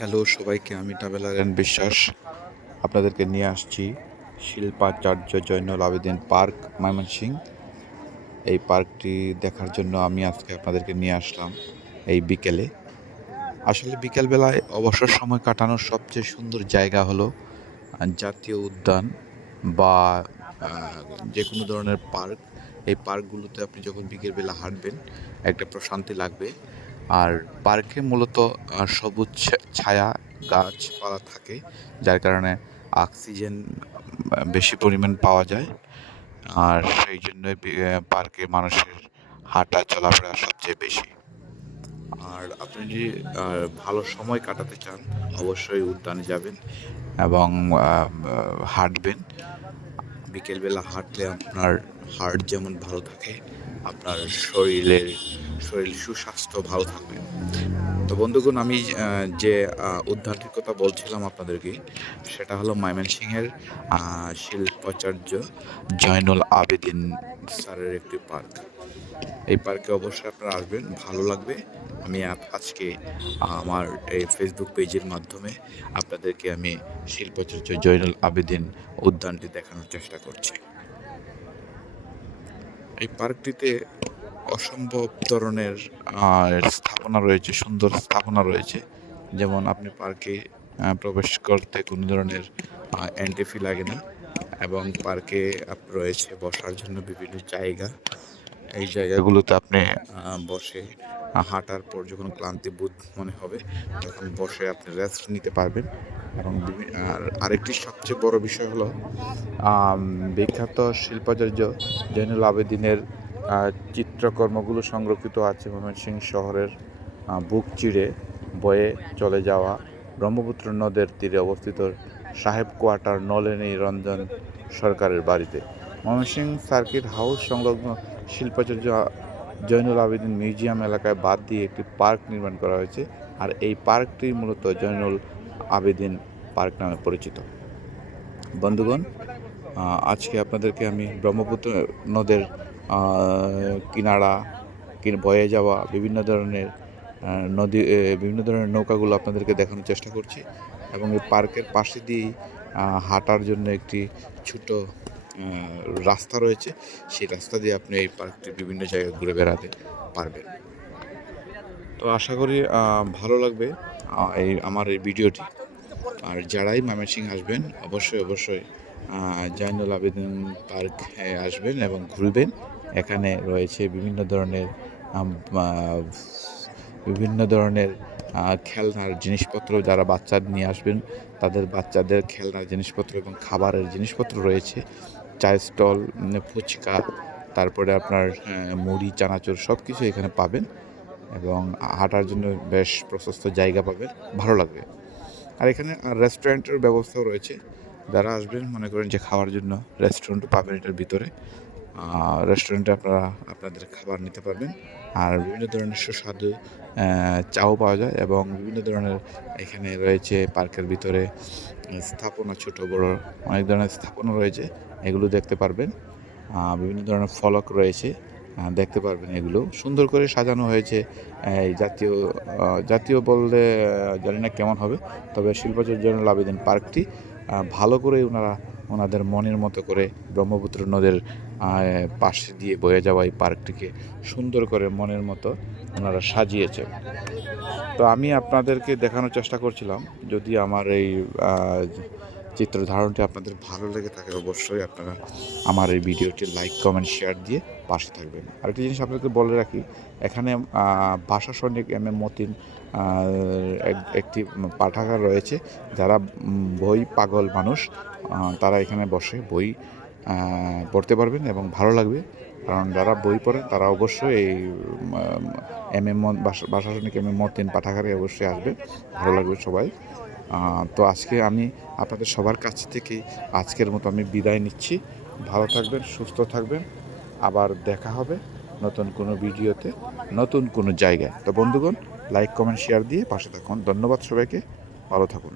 Hello সবাইকে, আমি and বিশ্বাস আপনাদেরকে নিয়ে আসছি শিল্পাচার্য জৈনুল আবেদিন পার্ক ময়মনসিং এই পার্কটি দেখার জন্য আমি আজকে আপনাদেরকে নিয়ে আসলাম এই বিকেলে। আসলে বিকেলবেলায় অবসর সময় কাটানোর সবচেয়ে সুন্দর জায়গা হলো জাতীয় উদ্যান বা যে কোনো ধরনের পার্ক। এই পার্কগুলোতে আপনি যখন বিকেলবেলা হাঁটবেন, একটা প্রশান্তি লাগবে। আর পার্কে মূলত সবুজ ছায়া, গাছপালা থাকে, যার কারণে অক্সিজেন বেশি পরিমাণ পাওয়া যায়। আর সেই জন্যই পার্কে মানুষের হাঁটা চলাফেরা সবচেয়ে বেশি। আর আপনি যদি ভালো সময় কাটাতে চান, অবশ্যই উদ্যানে যাবেন এবং হাঁটবেন। বিকেলবেলা হাঁটলে আপনার হার্ট যেমন ভালো থাকে, আপনার শরীরের শরীর সুস্বাস্থ্য ভালো থাকবে। তো বন্ধুগণ আমি যে আহ, উদ্যানটির কথা বলছিলাম আপনাদেরকে সেটা হলো ময়মনসিংহের শিল্পাচার্য জয়নুল আবেদিন স্যারের একটি পার্ক। এই পার্কে অবশ্যই আপনারা আসবেন ভালো লাগবে। আমি আজকে আমার এই ফেসবুক পেজের মাধ্যমে আপনাদেরকে আমি শিল্পাচার্য জয়নুল আবেদিন উদ্যানটি দেখানোর চেষ্টা করছি। এই পার্কটিতে অসম্ভব ধরনের স্থাপনা রয়েছে, সুন্দর স্থাপনা রয়েছে। যেমন আপনি পার্কে প্রবেশ করতে কোনো ধরনের এন্ট্রি ফি লাগে না এবং পার্কে রয়েছে বসার জন্য বিভিন্ন জায়গা। এই জায়গাগুলোতে আপনি বসে হাঁটার পর যখন ক্লান্তি বোধ মনে হবে, তখন বসে আপনি রেস্ট নিতে পারবেন। এবং আর আরেকটি সবচেয়ে বড় বিষয় হলো বিখ্যাত শিল্পাচার্য জৈনুল আবেদিনের চিত্রকর্মগুলো সংরক্ষিত আছে ময়মনসিংহ শহরের বুক চিড়ে বয়ে চলে যাওয়া ব্রহ্মপুত্র নদের তীরে অবস্থিত সাহেব কোয়ার্টার নলেনী রঞ্জন সরকারের বাড়িতে। ময়মনসিংহ সার্কিট হাউস সংলগ্ন শিল্পাচার্য জৈনুল আবেদিন মিউজিয়াম এলাকায় বাদ দিয়ে একটি পার্ক নির্মাণ করা হয়েছে আর এই পার্কটি মূলত জৈনুল আবেদিন পার্ক নামে পরিচিত। বন্ধুগণ আজকে আপনাদেরকে আমি ব্রহ্মপুত্র নদের কিনারা, কিন- বয়ে যাওয়া, বিভিন্ন ধরনের নদী বিভিন্ন ধরনের নৌকাগুলো আপনাদেরকে দেখানোর চেষ্টা করছি এবং এই পার্কের পাশে দিয়েই হাঁটার জন্য একটি ছোট রাস্তা রয়েছে। সেই রাস্তা দিয়ে আপনি এই পার্কটির বিভিন্ন জায়গায় ঘুরে বেড়াতে পারবেন। তো আশা করি ভালো লাগবে এই, আমার এই ভিডিওটি। আর যারাই ময়মনসিং আসবেন, অবশ্যই অবশ্যই জয়নুল আবেদিন পার্ক আসবেন এবং ঘুরবেন। এখানে রয়েছে বিভিন্ন ধরনের বিভিন্ন ধরনের খেলনার জিনিসপত্র যারা বাচ্চা নিয়ে আসবেন, তাদের বাচ্চাদের খেলনার জিনিসপত্র এবং খাবারের জিনিসপত্র রয়েছে। চায়ের স্টল ফুচকা, তারপরে আপনার মুড়ি, চানাচুর সব কিছু এখানে পাবেন এবং হাঁটার জন্য বেশ প্রশস্ত জায়গা পাবেন। ভালো লাগবে। আর এখানে রেস্টুরেন্টের ব্যবস্থাও রয়েছে। যারা আসবেন, মনে করেন যে খাওয়ার জন্য রেস্টুরেন্ট পাবেন এটার ভিতরে রেস্টুরেন্টে আপনারা আপনাদের খাবার নিতে পারবেন। আর বিভিন্ন ধরনের সুস্বাদু চাও পাওয়া যায় এবং বিভিন্ন ধরনের এখানে রয়েছে পার্কের ভিতরে স্থাপনা ছোট বড়, অনেক ধরনের স্থাপনা রয়েছে, এগুলো দেখতে পারবেন। বিভিন্ন ধরনের ফলক রয়েছে দেখতে পারবেন এগুলো। সুন্দর করে সাজানো হয়েছে এই জাতীয় জাতীয় বললে জানি না কেমন হবে, তবে শিল্পাচার্য জয়নুল আবেদিন পার্কটি। ভালো করে ওনারা ওনাদের মনের মতো করে ব্রহ্মপুত্র নদের পাশে দিয়ে বয়ে যাওয়া এই পার্কটিকে সুন্দর করে মনের মতো ওনারা সাজিয়েছে তো আমি আপনাদেরকে দেখানোর চেষ্টা করছিলাম, যদি আমার এই চিত্র ধারণটি আপনাদের ভালো লেগে থাকে অবশ্যই আপনারা আমার এই ভিডিওটি লাইক, কমেন্ট শেয়ার দিয়ে পাশে থাকবেন। আরেকটি জিনিস আপনাদেরকে বলে রাখি, এখানে ভাষা সৈনিক এম এম মতিন এক- একটি পাঠাগার রয়েছে। যারা বই পাগল মানুষ তারা এখানে বসে বই পড়তে পারবেন এবং ভালো লাগবে। কারণ যারা বই পড়েন তারা অবশ্যই এই এম এম ভাষা সৈনিক এম এম মতিন পাঠাগারে অবশ্যই আসবে। ভালো লাগবে সবাই। তো আজকে আমি আপনাদের সবার কাছ থেকে আজকের মতো আমি বিদায় নিচ্ছি। ভালো থাকবেন, সুস্থ থাকবেন। আবার দেখা হবে নতুন কোনো ভিডিওতে, নতুন কোনো জায়গায়। তো বন্ধুগণ লাইক কমেন্ট শেয়ার দিয়ে পাশে থাকুন। ধন্যবাদ সবাইকে। ভালো থাকুন।